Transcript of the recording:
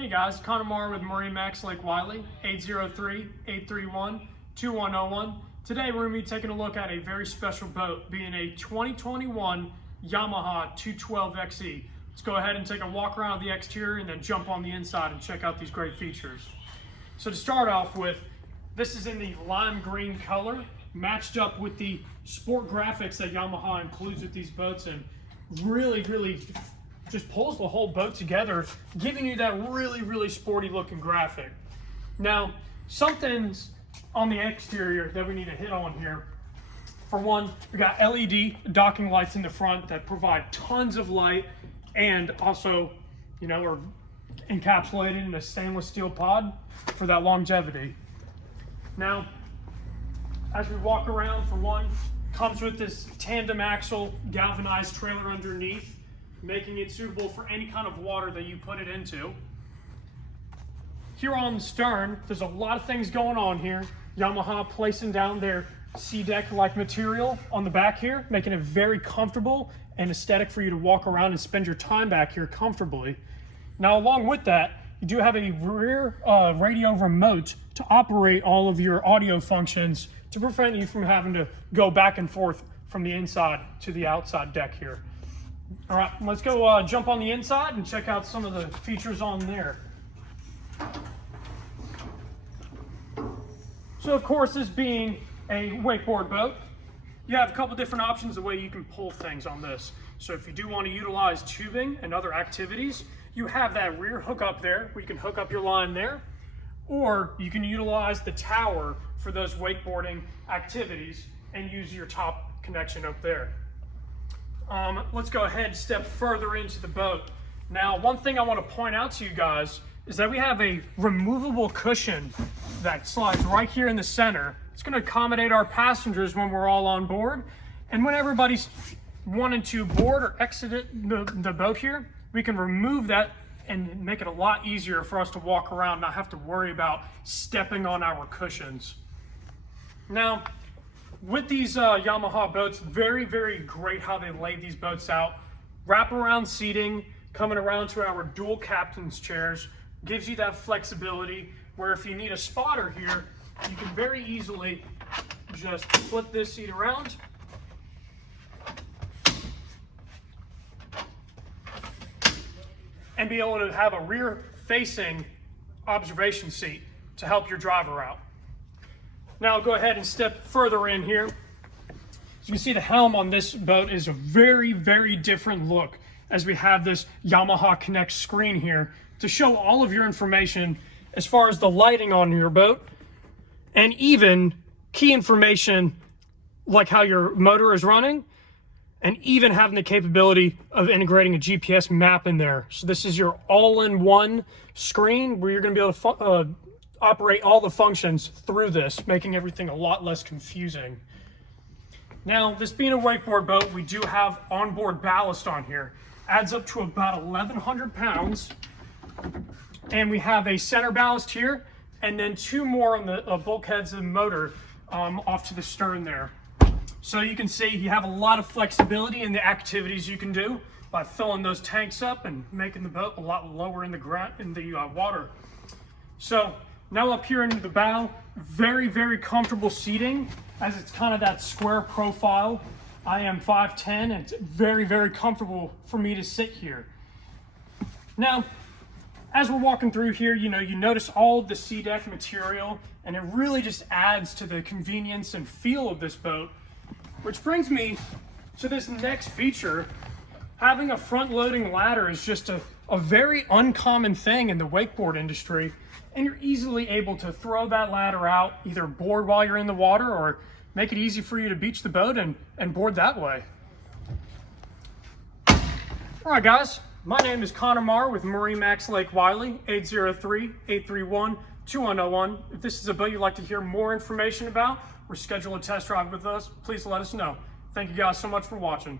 Hey guys, Connor with MarineMax Lake Wiley, 803-831-2101. Today we're going to be taking a look at a very special boat, being a 2021 Yamaha 212XE. Let's go ahead and take a walk around the exterior and then jump on the inside and check out these great features. So to start off with, this is in the lime green color, matched up with the sport graphics that Yamaha includes with these boats, and really just pulls the whole boat together, giving you that really sporty looking graphic. Now, something's on the exterior that we need to hit on here. For one, we got LED docking lights in the front that provide tons of light, and also, are encapsulated in a stainless steel pod for that longevity. Now, as we walk around, for one, comes with this tandem axle galvanized trailer underneath, making it suitable for any kind of water that you put it into. Here on the stern, there's a lot of things going on here. Yamaha placing down their sea deck-like material on the back here, making it very comfortable and aesthetic for you to walk around and spend your time back here comfortably. Now, along with that, you do have a rear radio remote to operate all of your audio functions to prevent you from having to go back and forth from the inside to the outside deck here. All right, let's go jump on the inside and check out some of the features on there. So of course, this being a wakeboard boat, you have a couple different options the way you can pull things on this. So if you do want to utilize tubing and other activities, you have that rear hook up there where you can hook up your line there, or you can utilize the tower for those wakeboarding activities and use your top connection up there. Let's go ahead and step further into the boat. Now, one thing I want to point out to you guys is that we have a removable cushion that slides right here in the center. It's going to accommodate our passengers when we're all on board. And when everybody's wanting to board or exit the boat here, we can remove that and make it a lot easier for us to walk around and not have to worry about stepping on our cushions. Now, with these Yamaha boats, very great how they lay these boats out. Wraparound seating, coming around to our dual captain's chairs, gives you that flexibility where if you need a spotter here, you can very easily just flip this seat around and be able to have a rear-facing observation seat to help your driver out. Now I'll go ahead and step further in here. You can see the helm on this boat is a very different look, as we have this Yamaha CONNEXT screen here to show all of your information as far as the lighting on your boat, and even key information like how your motor is running, and even having the capability of integrating a GPS map in there. So this is your all-in-one screen where you're going to be able to operate all the functions through this, making everything a lot less confusing. Now, this being a wakeboard boat, we do have onboard ballast on here. Adds up to about 1,100 pounds. And we have a center ballast here, and then two more on the bulkheads and motor off to the stern there. So you can see you have a lot of flexibility in the activities you can do by filling those tanks up and making the boat a lot lower in the water. So now up here in the bow, very comfortable seating, as it's kind of that square profile. I am 5'10", and it's very comfortable for me to sit here. Now, as we're walking through here, you notice all of the sea deck material, and it really just adds to the convenience and feel of this boat. Which brings me to this next feature. Having a front-loading ladder is just a very uncommon thing in the wakeboard industry, and you're easily able to throw that ladder out, either board while you're in the water or make it easy for you to beach the boat and board that way. All right, guys, my name is Connor with MarineMax Lake Wiley, 803-831-2101. If this is a boat you'd like to hear more information about or schedule a test drive with us, please let us know. Thank you guys so much for watching.